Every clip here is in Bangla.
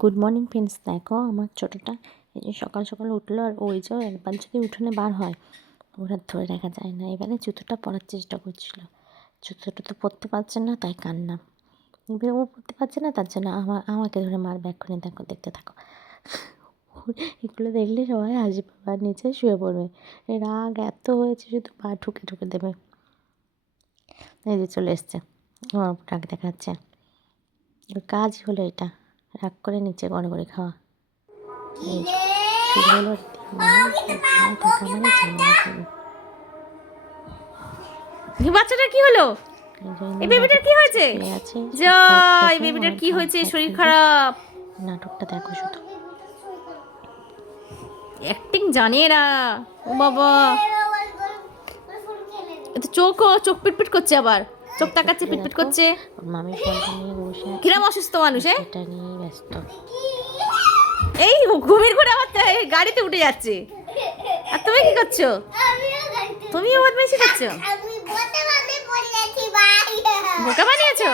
Good morning friends. দেখো আমার ছোটোটা এই যে সকাল সকাল উঠলো, আর ওই যে একবার যদি উঠোনে বার হয় ওরা ধরে রাখা যায় না। এবারে জুতোটা পরার চেষ্টা করছিল, জুতোটা তো পরতে পারছে না, তাই কান্না। এবারে ও পরতে পারছে না, তার জন্য আমাকে ধরে মারবে এক্ষুনি। দেখো, দেখতে থাকো। এগুলো দেখলে সবাই হাসবে, আর নিচে শুয়ে পড়বে। রাগ এত হয়েছে, শুধু পা ঠুকে ঠুকে দেবে। এই যে চলে এসছে, আমার রাগ দেখাচ্ছে। ওর কাজ হলো এটা, রাগ করে নিচে গড়ে গড়ে খাওয়া। এই শুরু হলো থাকা মানে ঝামেলা শুরু। বাচ্চাটার কি হলো? এই বেবিটার কি হয়েছে? যা, এই বেবিটার কি হয়েছে? শরীর খারাপ। নাটকটা দেখো শুধু, অ্যাক্টিং জানে এরা। ও বাবা, এতো চোখ পিটপিট করছে, আবার চোখ তাকাচ্ছে, পিটপিট করছে। মামি ফোনটা নিয়ে বসে আছে, কিরম অসুস্থ মানুষ, এটা নিয়ে ব্যস্ত। এই ঘুমির ঘুরে আবার গাড়িতে উঠে যাচ্ছে। আর তুমি কি করছো? তুমিও বদমাইশি করছো, বোকা বানিয়েছো।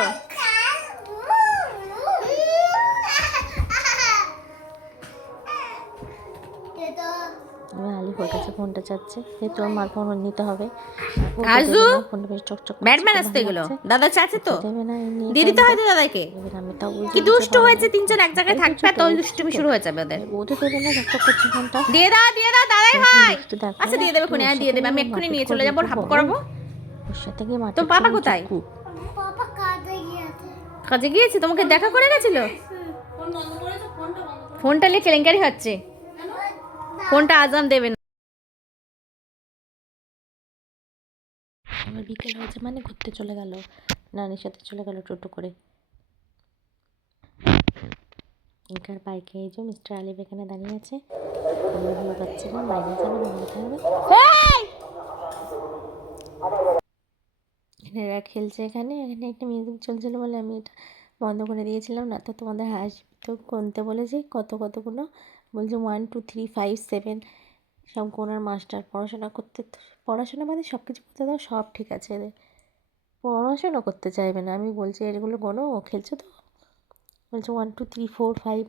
আলিফ ওর কাছে ফোনটা চাচ্ছে, যে তোর মার ফোন নিতে হবে। আজু ফোনটা বেশ চকচক ব্যাটম্যান আসতে এগুলো দাদা চাচ্ছে তো দেবে না, দিয়ে দিতে হয়তো দাদাকে। এবার আমি তাও বলছি কি দুষ্ট হয়েছে, তিনজন এক জায়গায় থাকবে তো ওই দুষ্টুমি শুরু হয়ে যাবে ওদের। ওদের দেবে না, চকচক করছে ফোনটা। দিয়ে দাও দাদাই ভাই। আচ্ছা দিয়ে দেবে কোনে, দিয়ে দেবে, আমি এক্ষুনি নিয়ে চলে যাবো, হাপ করাবো। ওর সাথে গিয়ে তো পাপা কোথায়? কাজে গিয়েছে, তোমাকে দেখা করে গেছিল। ফোনটা নিয়ে কেলেঙ্কারি হচ্ছে, ফোনটা আজাম দেবে না। আমার বিকেল হয়েছে মানে ঘুরতে চলে গেল, নানির সাথে চলে গেল টোটো করে। এখানে বাইকে এই যে মিস্টার আলিফ এখানে দাঁড়িয়ে আছে। আমি ভালো পাচ্ছি না, বাইরে যাবে না বলতে হবে। এখানে এরা খেলছে, এখানে একটা মিউজিক চলছিল বলে আমি এটা বন্ধ করে দিয়েছিলাম, না তো তোমাদের হাসবে। তো গুনতে বলেছি কতগুলো, বলছে 1 2 3 5 7 সব গোনার মাস্টার। পড়াশোনা বাদে সব কিছু করতে দাও, সব ঠিক আছে। এদের পড়াশোনা করতে চাইবে না। আমি বলছি এগুলো গোনো, ও খেলছে তো, বলছে 1 2 3 4 5।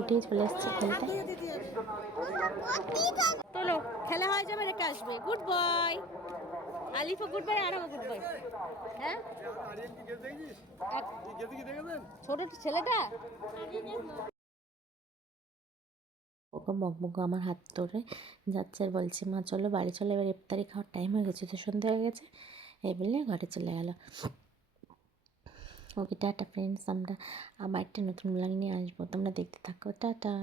উঠেই চলে এসছে খেলতে। চলো খেলা হয়ে যাবে, রেখে আসবে। গুড বয় আলিফও, গুড বয়, আরও গুড বয়। হ্যাঁ ছোট ছেলেটা ওকে বকবক আমার হাত ধরে যাচ্ছে, আর বলছে মা চলো বাড়ি চলো, এবার ইফতারি খাওয়ার টাইম হয়ে গেছে, তো সন্ধ্যা হয়ে গেছে। এই বললে ঘরে চলে গেল। ওকে টাটা ফ্রেন্ডস, আমরা আবার একটা নতুন ব্লগ নিয়ে আসবো, তোমরা দেখতে থাকো। টাটা।